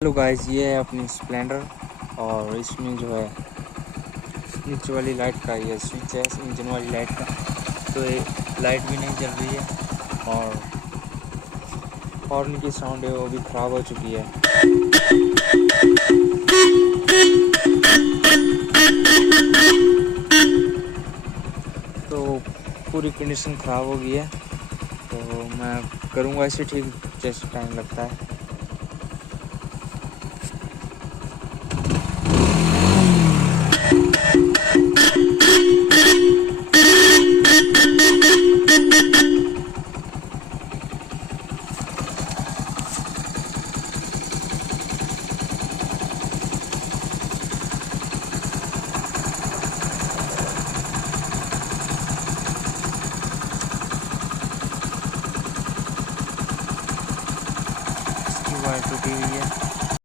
Hello guys, ये है अपनी स्प्लेंडर और इसमें जो है नीचे वाली लाइट का ये स्विच है इंजन वाली लाइट का, तो ये लाइट भी नहीं जल रही है और हॉर्न की साउंड है वो भी ख़राब हो चुकी है। तो पूरी कंडीशन ख़राब हो गई है, तो मैं करूँगा इसे ठीक जैसे टाइम लगता है।